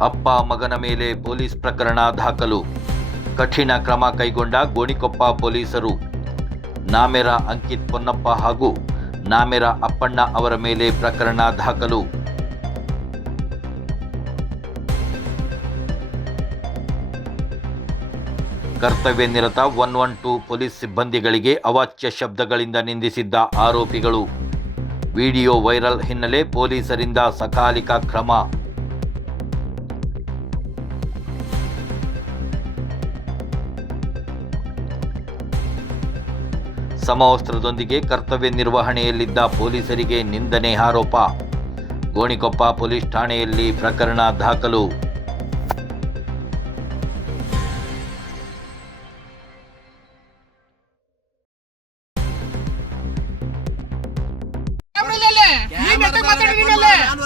ಅಪ್ಪ ಮಗನ ಮೇಲೆ ಪೊಲೀಸ್ ಪ್ರಕರಣ ದಾಖಲು. ಕಠಿಣ ಕ್ರಮ ಕೈಗೊಂಡ ಗೋಣಿಕೊಪ್ಪ ಪೊಲೀಸರು. ನಾಮೆರ, ಅಂಕಿತ್ ಪೊನ್ನಪ್ಪ ಹಾಗೂ ನಾಮೆರ ಅಪ್ಪಣ್ಣ ಅವರ ಮೇಲೆ ಪ್ರಕರಣ ದಾಖಲು. ಕರ್ತವ್ಯ ನಿರತ ಒನ್ ಒನ್ ಟೂ ಪೊಲೀಸ್ ಸಿಬ್ಬಂದಿಗಳಿಗೆ ಅವಾಚ್ಯ ಶಬ್ದಗಳಿಂದ ನಿಂದಿಸಿದ್ದ ಆರೋಪಿಗಳು. ವಿಡಿಯೋ ವೈರಲ್ ಹಿನ್ನೆಲೆ ಪೊಲೀಸರಿಂದ ಸಕಾಲಿಕ ಕ್ರಮ. ಸಮವಸ್ತ್ರದೊಂದಿಗೆ ಕರ್ತವ್ಯ ನಿರ್ವಹಣೆಯಲ್ಲಿದ್ದ ಪೊಲೀಸರಿಗೆ ನಿಂದನೆ ಆರೋಪ. ಗೋಣಿಕೊಪ್ಪ ಪೊಲೀಸ್ ಠಾಣೆಯಲ್ಲಿ ಪ್ರಕರಣ ದಾಖಲು.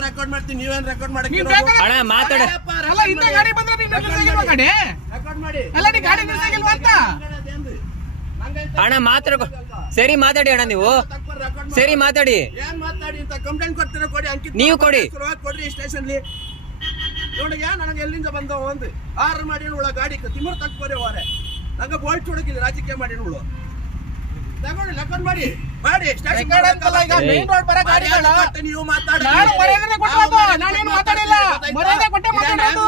ರೆಕಾರ್ಡ್ ಮಾಡ್ತೀನಿ ನೀವೇನ್ ರೆಕಾರ್ಡ್ ಮಾಡಿ ಅಣ್ಣ ಮಾತಾಡ. ಅಲ್ಲ, ಇಂಥ ಗಾಡಿ ಬಂದ್ರೆ ನೀನು? ರೆಕಾರ್ಡ್ ಮಾಡಿ. ಅಲ್ಲ, ನೀ ಗಾಡಿ ನಿಲ್ಸಂಗಿಲ್ವಾ ಅಂತ? ಅಣ್ಣ ಮಾತ್ರ ಸರಿ ಮಾತಾಡಿ ಅಣ್ಣ ನೀವು. ಸರಿ ಮಾತಾಡಿ ಏನ್ ಮಾತಾಡಿ ಅಂತ ಕಂಪ್ಲೇಂಟ್ ಕೊಡ್ತೀರಾ ಕೊಡಿ ಅಂಕಿತ್ ನೀವು ಕೊಡಿ. ಕೊಡ್ರಿ ಸ್ಟೇಷನ್ಲಿ ನೋಡಿ ನನಗೆ ಎಲ್ಲಿಂದ ಬಂದ ಒಂದು ಆರ್ ಮಾಡಿ ಉಳ ಗಾಡಿ ತಿಮ್ಮರ್ ತಕ್ಕೋರೆ ಹೋರೆ ನಂಗೆ ಬೋಲ್ಟ್ ಹೊಡಕಿಲ್ಲ ರಾಜಕೀಯ ಮಾಡಿ ಉಳು ಮಾಡಿ ಮಾಡಿ ಸ್ಟೇಷನ್ Record ಅಂತಲ್ಲ, ಈಗ main road ಬರೋ ಗಾಡಿಗಳ. ನೀವು ಮಾತಾಡಿ ನಾನು ನಾನೇನು ಮಾತಾಡಿಲ್ಲ. ಮರ್ಯಾದೆ ಕೊಟ್ಟೆ ಮಾತಾಡೋದು.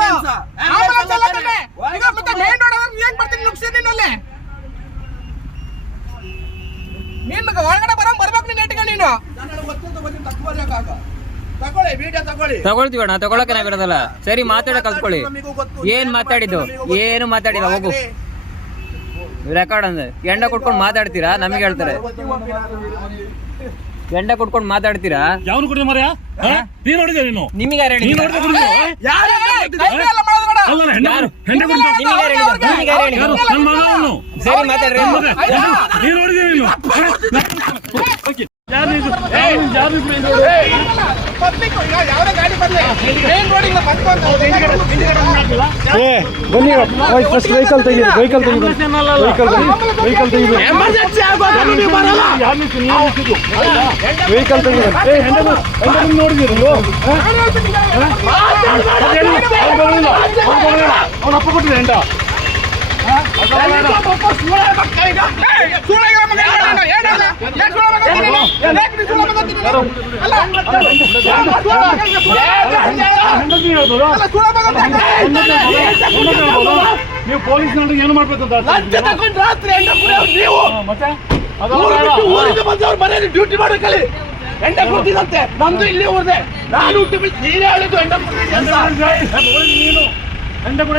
ಆಂಬುಲೆನ್ಸ್ ಅಲ್ಲ ಕಣೆ. ಈಗ ತಗೊಳ್ತೀವಿ ಅಣ್ಣ ತಗೊಳಕ್ಕೆ ನಾವಿರೋದಲ್ಲ ಸರಿ ಮಾತಾಡ ಕಲ್ತ್ಕೊಳ್ಳಿ. ಏನ್ ಮಾತಾಡಿದ್ದು? ಏನು ಮಾತಾಡಿದ ಹೋಗು. ರೆಕಾರ್ಡ್ ಅಂದ್ರೆ. ಎಂಡ ಕೊಟ್ಕೊಂಡು ಮಾತಾಡ್ತೀರಾ? ನಮಗೆ ಹೇಳ್ತಾರೆ. ಎಂಡ ಕೊಟ್ಕೊಂಡು ಮಾತಾಡ್ತೀರಾ? ಯಾವನು ಕುಡಿದ ಮರ್ಯ? ನೀನ್ ನೋಡಿದ್ಯಾ ನೀನು? ನಿಮಗೆ ನೀನ್? ನೋಡಿದ. ಅಲ್ಲ ಮಗ ಅವನು. ಸರಿ ಮಾತಾಡ್ರಿ. ನೀನ್ ನೋಡಿದ್ಯಾ ನೀನು? ಅಂತ ಬನ್ನಿ ಫಸ್ಟ್ ವೆಹಿಕಲ್ ತೆಗೀರಿ ವೆಹಿಕಲ್ ತೆಗೀರಿ. ವೆಹಿಕಲ್ ವೆಹಿಕಲ್ ತೆಗೀರಿ? ವೆಹಿಕಲ್ ತೆಗೀರಿ. ಏ ಹೆಂಡ ಹೆಂಡ ನಿಮ್ಗೆ ನೋಡಿದ್ಯಾ ನೀವು? ಅದೇನು? ಅವ್ನು ಬರೋದಿಲ್ಲ. ಅವ್ನು ಬರೋದಿಲ್ಲ. ಕೊಟ್ಟಿದೆ ಹೆಂಡ ನೀವು ಪೊಲೀಸ್ ಏನು ಮಾಡ್ಬೇಕು ಎಂಡ ಮತ್ತೆ ಮನೆಯಲ್ಲಿ ಡ್ಯೂಟಿ ಮಾಡಕ್ಕಲ್ಲಿ. ಎಂಡ ಕೊಡ್ತಿದಂತೆ ನಮ್ದು ಇಲ್ಲಿ ಹೋದೆ ನಾನು. ನೀನೇ ಹೇಳಿದ್ದು ಎಂಡ ನೀನು ಹೆಂಡ ಕೂಡ